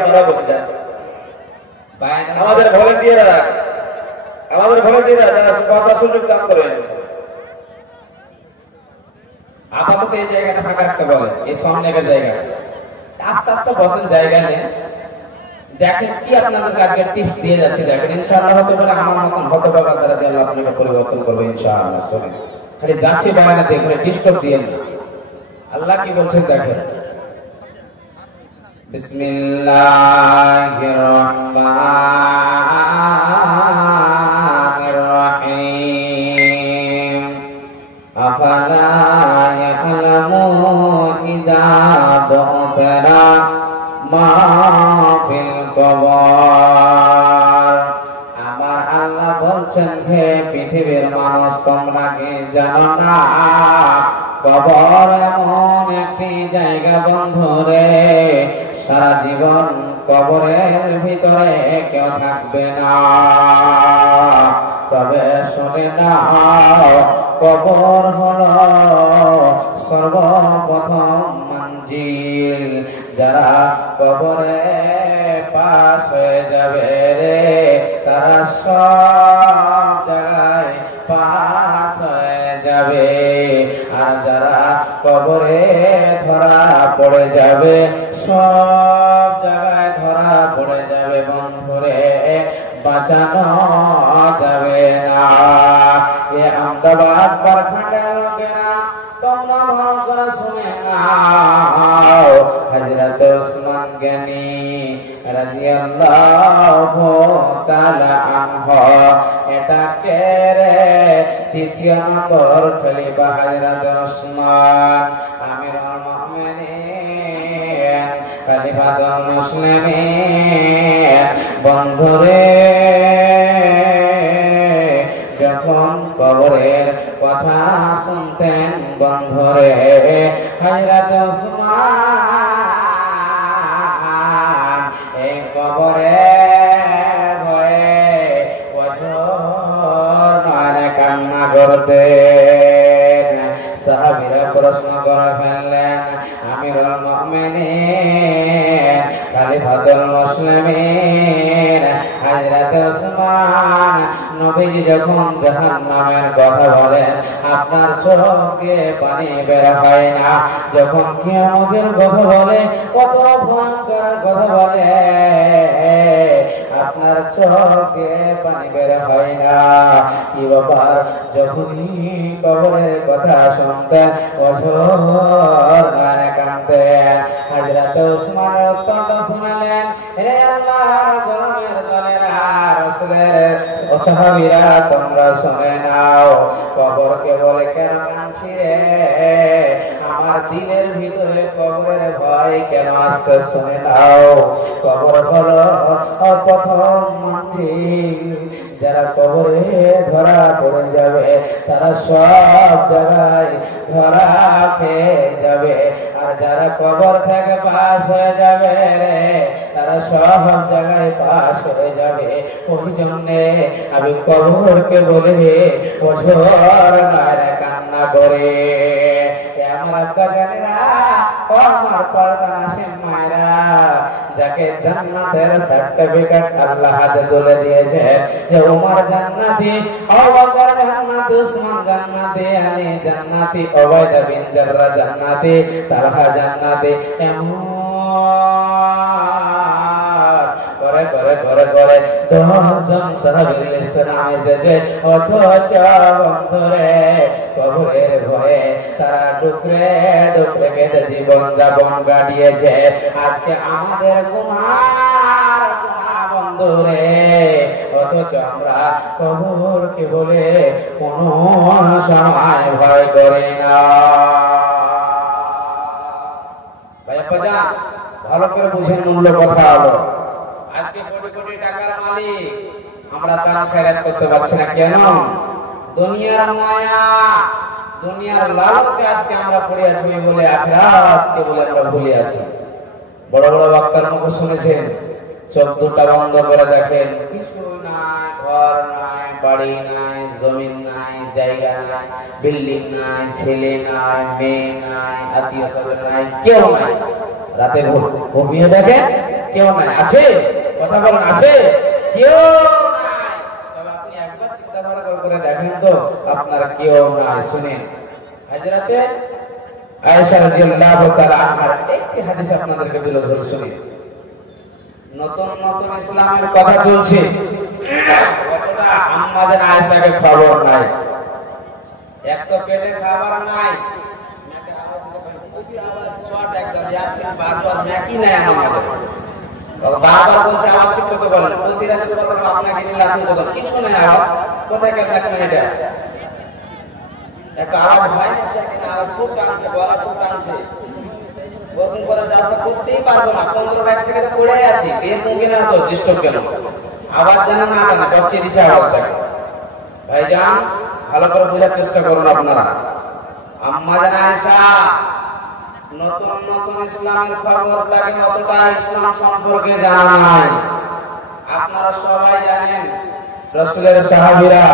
আপনারা বসে যান। আমাদের ভলেন্টিয়াররা যারা ভাষা সুযোগ দান করেন, আপাতত এই জায়গাটা ফাঁকা রাখতে বলেন, এই সামনের জায়গা আস্তে আস্তে বসেন, জায়গা নেন, দেখেন কি আপনাদের কাজের টিপস দিয়ে যাচ্ছে। দেখেন ইনশাআল্লাহ হতে পারে আমার মতন হতভাগা দ্বারা যে আল্লাহ আপনাকে পরিবর্তন করবে ইনশাআল্লাহ। শুনেন, খালি যাচ্ছে বাইরে দেখে ডিস্টার্ব দিয়েন না। আল্লাহ কি বলছেন দেখেন, বিসমিল্লাহির রাহমানির রহিম। আফালা ইয়ালামু ইযা বু'থিরা মা ফিল কবর। আমার আল্লাহ বলছেন, হে পৃথিবীর মানুষ, তোমরা কি জানো না কবর এমন একটি জায়গা বন্ধুরে, সারা জীবন কবরের ভিতরে কেউ থাকবে না। তবে শুনে নাও, কবর হলো সর্বপ্রথম মঞ্জিল। যারা কবরে পাশ হয়ে যাবে রে, তারা সব জায়গায় পাশ হয়ে যাবে। আর যারা কবরে ধরা পড়ে যাবে, সব জায়গায় ধরা পড়ে যাবে বন্ধুরে, বাঁচানো যাবে না। এ আহমেদাবাদ বারখানের লোকেরা, তোমরা ভালো করে শুনে নাও, হযরত ওসমান গনি রাদিয়াল্লাহু তাআলা আনহু, এটা কে রে? তৃতীয় নম্বর খলিফা হযরত ওসমান, আমিরুল মুমিনিন, খলিফাতুল মুসলিমিন। বন্ধুরে, যখন কবরের কথা শুনতেন বন্ধুরে, হযরত ওসমান এই কবরে ভয়ে বছর কান্না করতেন। সাহাবীরা প্রশ্ন করে ফেললেন, আমিরুল মুমিনিন, খলিফাতুল মুসলিমিন হযরত ওসমান, নবীজি যখন জাহান্নামের কথা বলেন আপনার চোখে পানি বের হয় না, যখন কিয়ামতের কথা বলে, কত ভয়ঙ্কর কথা বলে, আপনার চোখে পানি বের হয় না। কি ব্যাপার? যখনই কবরের কথা শুনতেন অঝোর মানে কাঁদতেন। হযরত ওসমান উত্তর শুনলেন, হে আল্লাহর গোলামের দলেরা, রাসূলের সাহাবীরা, তোমরা শুনে নাও, কবরকে বলে কেন কাঁদছি রে? আমার দিলের ভিতরে কবরের ভয় কেন আসছে? শুনে নাও, কবর হলো প্রথম মঞ্জিল। যারা কবরে ধরা পড়ে যাবে, তারা সব জায়গায় ধরা খেয়ে যাবে। আর যারা কবর থেকে পাশ হয়ে যাবে রে, তারা সব জায়গায় পাশ হয়ে যাবে। ওই জন্যে আমি কবরকে বলে বছর কান্না করে। আমার বাগানেরা, আমার পর্দা আসেন মায়েরা, যাকে জান্নাতের সার্টিফিকেট আল্লাহ হাতে তুলে দিয়েছে, যে ওমর জান্নাতি, আবু বকর জান্নাতি, উসমান জান্নাতি, আলী জান্নাতি, উবাইদা বিন জাররাহ জান্নাতি, তালহা জান্নাতি, এমন করে করে করে করে 10 জন সাহাবীর লিস্টে নাম এসেছে। অথচ বন্ধুরে, কবরের ভয়ে তারা ডুকরে ডুকরে কেটে জীবন যাপন কাটিয়েছে। আজকে আমাদের গুনার বন্ধুরে, অথচ আমরা কবরকে বলে কোনো সময় ভয় করি না। ভালো করে বুঝেন, মূল্য কথা হলো, আজকে কোটি কোটি টাকার মালিক আমরা তার খেরাত করতে পারছি না। কেন? দুনিয়ার মায়া, দুনিয়ার লালচে আজকে আমরা পড়ে আছি বলে, আখিরাতকে বলে আমরা ভুলে আছি। বড় বড় বক্তার মুখে শুনেছেন, চোখ দুটা বন্ধ করে দেখেন, কিছু নাই, ঘর নাই, বাড়ি নাই, জমিন নাই, জায়গা নাই, বিল্ডিং নাই, ছেলে নাই, মেয়ে নাই, আত্মীয় স্বজন নাই, কেউ নাই। রাতে ঘুমিয়ে দেখেন কেউ নাই। আছে? কথা বলেন, আছে? কেউ নাই। তবে আপনি একবার চিন্তা করে দেখেন তো, আপনার কেউ নাই। শুনেন, হযরতে আয়েশা রাদিয়াল্লাহু তাআলা আনহার একটি হাদিস আপনাদেরকে তুলে ধরে শুনি। নতুন নতুন ইসলামের কথা চলছে, কতটা আম্মাদের আয়েশাকে খবর নাই। এক তো পেটে খাবার নাই, বারবার বলছে আওয়াজ ঠিক করতে বলেন, প্রতি রাতে আপনাকে নিয়ে আসেন কত কিছু নেই, আওয়াজ কোথায় গেল এক মিনিট একটা আওয়াজ হয় না, সেখানে আওয়াজ খুব টানছে, গলা খুব টানছে, ওরকম করে যাচ্ছে, করতেই পারবো না, 15 ব্যাগ থেকে পড়ে আছি, বের মুখে না তো ডিস্টার্ব কেন, আওয়াজ জানা না জানা বসিয়ে দিছে আওয়াজটাকে। ভাইজান ভালো করে বোঝার চেষ্টা করুন আপনারা। আম্মা জান আয়েশা নতুন নতুন ইসলামের খবর তাকে অতটা ইসলাম সম্পর্কে জানা নাই। আপনারা সবাই জানেন রাসূলের সাহাবীরা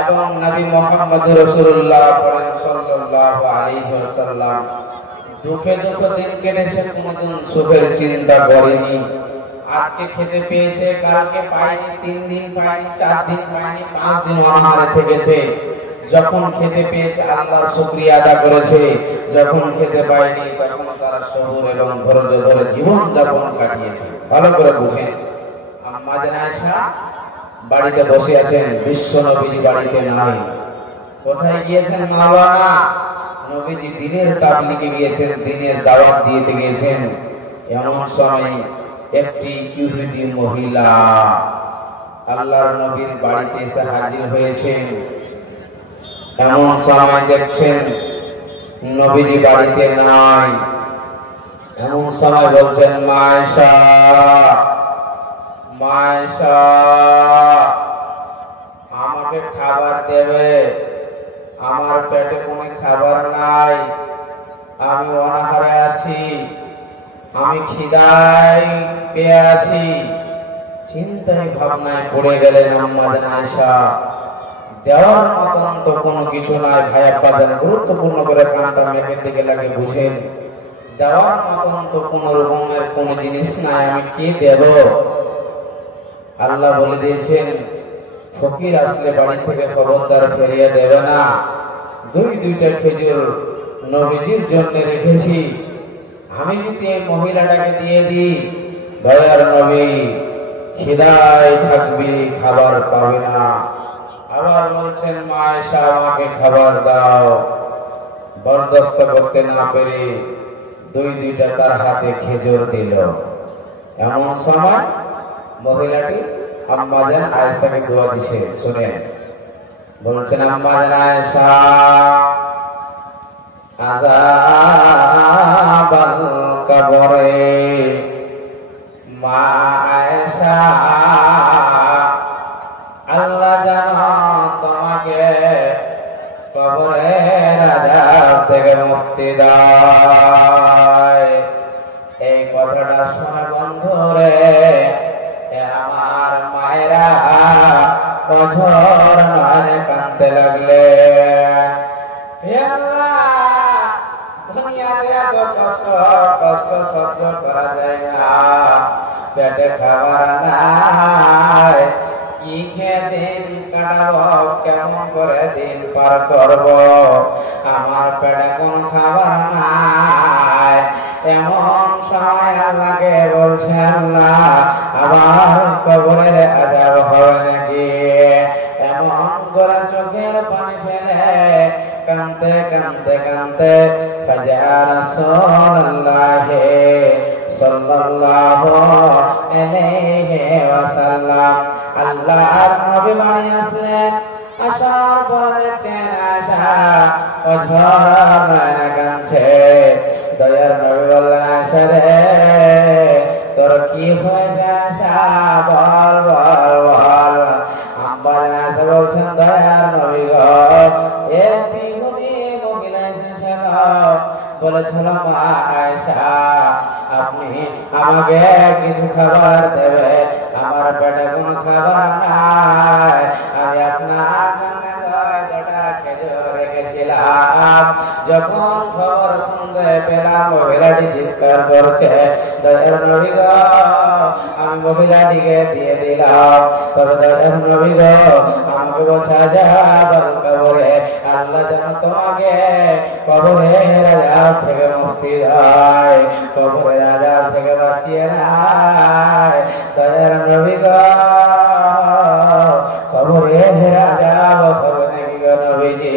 এবং নবী মুহাম্মদ রাসূলুল্লাহ সাল্লাল্লাহু আলাইহি ওয়াসাল্লাম দুঃখে দুঃখে দিন কেটেছে, কোনদিন সুখের চিন্তা করেনি। আজকে খেতে পেয়েছে, কালকে পায়নি, 3 দিন পায়নি, 4 দিন পায়নি, 5 দিন অনাহারে থেকেছে। যখন খেতে পেয়েছে আল্লাহর শুকরিয়া আদা করেছে, যখন খেতে পায়নি তখন তারা সবর এবং ধৈর্য ধরে জীবন যাপন কাটিয়েছে। ভালো করে বুঝেন, আম্মা জান আয়েশা বাড়িতে বসে আছেন, বিশ্ব নবী বাড়িতে নাই। কোথায় গিয়েছেন? মাওলানা নবীজি দ্বীনের তাবলীগে গিয়েছেন, দ্বীনের দাওয়াত দিতে গিয়েছেন। এমন সময় একটি ইহুদি মহিলা আল্লাহর নবীর বাড়িতে এসে হাজির হয়েছেন। এমন সময় দেখছেন নবীজি বাড়িতে নাই। এমন সময় বলছেন, মা আয়েশা, মা আয়েশা আমাকে খাবার দেবে, আমার পেটে কোনো খাবার নাই, আমি অনাহারে আছি, আমি খিদায় পেয়ে আছি। চিন্তায় ভাবনায় পড়ে গেলেন আম্মা জান আয়েশা। দেওয়ার মতন তো কোনো কিছু নাই। ভাইয়া পাবেন গুরুত্বপূর্ণ করে কানটা মেঘের দিকে লাগে বুঝেন, দেওয়ার মতন তো কোন রকমের কোন জিনিস নাই, আমি কি দেব? আল্লাহ বলে দিয়েছেন, ফকির আসলে বাড়ি থেকে খবরদার ফিরিয়ে দেবে না। 2টা খেজুর নবীজির জন্য রেখেছি, আমি যদি এই মহিলাটাকে দিয়ে দিই, দয়ার নবী খিদায় থাকবি, খাবার পাবে না। আবার বলছেন, মা আয়েশা আমাকে খাবার দাও। বরদাস্ত করতে না পেরে 2টা তার হাতে খেজুর দিল। এমন সময় মহিলাটি আম্মা জান আয়েশাকে দোয়া দিছে। শুনেন, বলছেন, আম্মা জান আয়েশা আযাবাল কবরে, মা আয়েশা আল্লাহ জানো তোমাকে কবরের আযাব থেকে মুক্তি দেয়। এই কথাটা শোনা বন্ধুরে আমার মায়েরা অঝর নয়নে কাঁদতে লাগলে। হে আল্লাহ, দুনিয়াতে এত কষ্ট সহ্য করা যায় না, পেটে খাবার নাই, কি খেয়ে দিন কাটাবো, কেমন করে দিন পার করবো, আমার পেটে কোন খাবার নাই। এমন সময় আল্লাহকে বলছে, আল্লাহ আমার কবরের আযাব হবে নাকি? এমন করে চোখের পানি ফেলে কাঁদতে কাঁদতে কাঁদতে ফাজা রাসূলুল্লাহ সাল্লাল্লাহু আলাইহি ওয়াসাল্লাম আল্লাহর নবী বাড়ি আসলেন। আসার পরে দেখছেন আয়েশা অঝর নয়নে কাঁদছে। দয়ার নবী বললেন, আয়েশা রে তোর কি হয়েছে আয়েশা, বল বল বল। আম্মা জান আয়েশা বলছেন, দয়ার নবী গো, একটি ইহুদি মহিলা এসেছিল, বলেছিল, মা আয়েশা আপনি আমাকে কিছু খাবার দেবে, আমার পেটে কোনো খাবার নাই, আমি আপনার জন্য 2টা খেজুর রেখেছি, দিলাম। যখন খবর শুনতে পেলাম মহিলাটি চিৎকার করছে, দয়ার নবী গো আমি মহিলাটিকে দিয়ে দিলাম। তবে দয়ার নবী গো আমাকে বলছে আযাবুল কবরে, আল্লাহ যেন তোমাকে কবরের আযাব থেকে মুক্তি দেয়, কবরের আযাব থেকে বাঁচিয়ে নেয়। দয়ার নবী গো কবরের আযাব হবে নাকি গো নবীজি?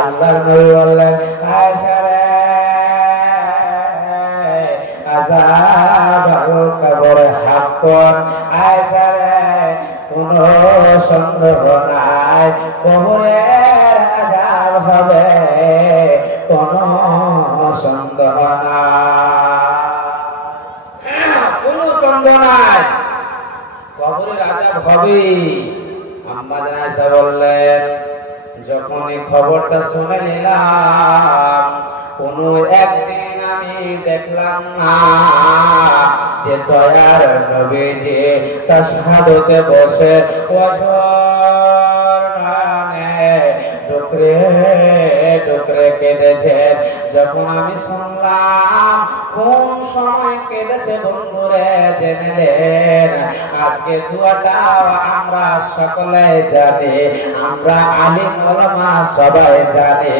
আল্লাহর নবী বললেন আয়েশা রে আযাবুল কবর হাক্কুন, আয়েশা রে কোনো সন্দেহ নাই কবরের আযাব হবে, কোনো সন্দেহ নাই, কোনো সন্দেহ নাই, কবরের আযাব হবে। আম্মা জান আয়েশা বললেন যখন এই খবরটা শুনে নিলাম, কোনো একদিন আমি দেখলাম না যে দয়ার নবীজি তার শাহাদাতে বসে ডুকরে ডুকরে কেঁদেছেন। যখন আমি শুনলাম কোন সময় কেঁদেছে বন্ধুরে জেনে নেন। আজকে দুয়াটা আমরা সকলে জানি, আমরা আলিম ওলামা সবাই জানি,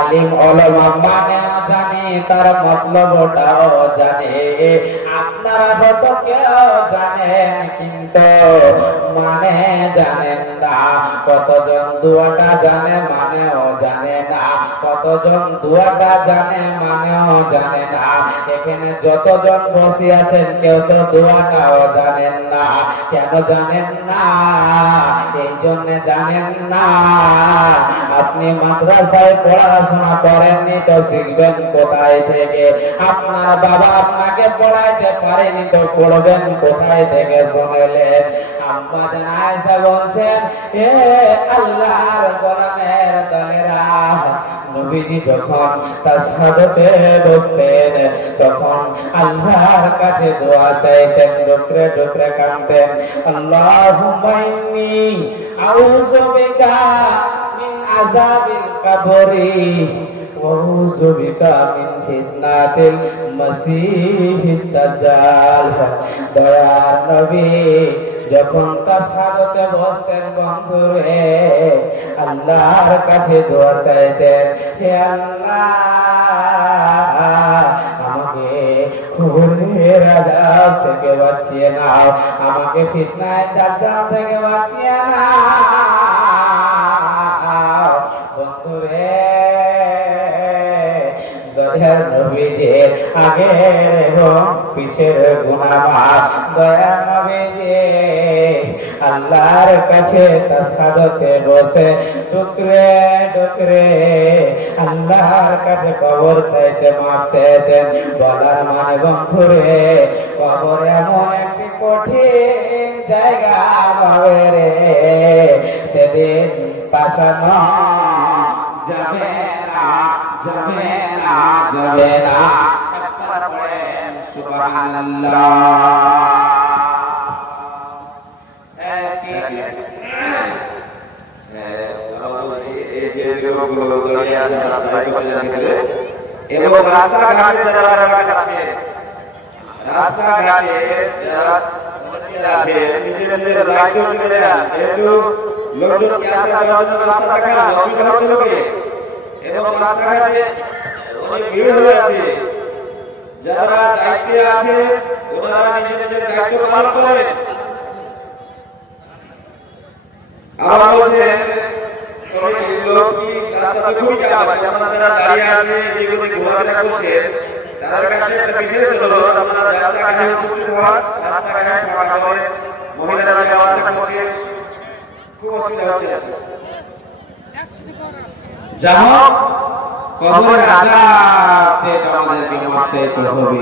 আলিম ওলামা মানেও জানি, তার মতলবটাও জানি। আপনারা হয়তো কেউ জানেন কিন্তু মানে জানেন না। কতজন দুয়াটা জানে মানেও জানে না, কতজন দুয়াটা জানে মানেও জানে না। এখানে যতজন বসে আছেন কেউ তো দুয়াটাও জানেন না। কেন জানেন না? এই জন্য জানেন না আপনি মাদ্রাসায় পড়াশোনা করেননি তো শিখবেন কোথায় থেকে? আপনার বাবা আপনাকে পড়াইতে পারেনি তো পড়বেন কোথায় থেকে শুনলেন? আম্মা জান আয়েশা বলছেন এ আল্লাহর গোলামের দলেরা, নবীজি যখন তার শাহাদাতে বসতেন তখন আল্লাহর কাছে দোয়া চাইতেন, ডুকরে ডুকরে কাঁদতেন। আল্লাহুম্মা ইন্নী আউযু বিকা মিন আযাবিল কবরি ওয়া আউযু বিকা মিন ফিতনাতিল মাসিহিদ দাজ্জাল। দয়ার নবী যখন তার শাহাদাতে বসতেন বন্ধুরে আল্লাহর কাছে দোয়া চাইতেন, হে আল্লাহ আমাকে কবরের আযাব থেকে বাঁচিয়ে নাও, আমাকে ফিতনায় দাজ্জাল থেকে বাঁচিয়ে নাও। বন্ধুরে দয়ার নবীজি আগের এবং পিছের গুনাহ মাফ। দয়ার নবীজি আল্লাহর কাছে তার শাহাদাতে বসে ডুকরে ডুকরে আল্লাহর কাছে কবর চাইতে মাফ চাইতেন। বলার মানে বন্ধুরে কবর এমন একটি কঠিন জায়গা হবে রে, সেদিন পাশানো যাবে না যাবে না যাবে না। একবার পড়েন সুবহানাল্লাহ। এবং রাস্তাঘাটে যারা আছে, রাস্তাঘাটে যারা আছে নিজেদের দায়িত্ব চলে যান, যেহেতু লোকজনকে আসা যাওয়ার জন্য রাস্তা দেখা অসুবিধা হচ্ছে লোকে, এবং রাস্তাঘাটে অনেক ভিড় হয়ে আছে। যারা দায়িত্বে আছে ওনারা নিজেদের দায়িত্ব পালন করেন। আবার বলছেন লোক কি রাস্তাতে খুবই চাপ আছে, আপনারা দাঁড়িয়ে আছে যেগুলো ঘোরাফেরা করছেন তাদের কাছে একটা বিশেষ হলো আপনারা রাস্তাঘাটে উপস্থিত হওয়ার, রাস্তাঘাটে ফাঁকা হবে, মহিলারা যাওয়া আসা করছে, খুব অসুবিধা হচ্ছে। যা হোক কবরের আযাব চেয়ে আমাদেরকে মারতে হবে।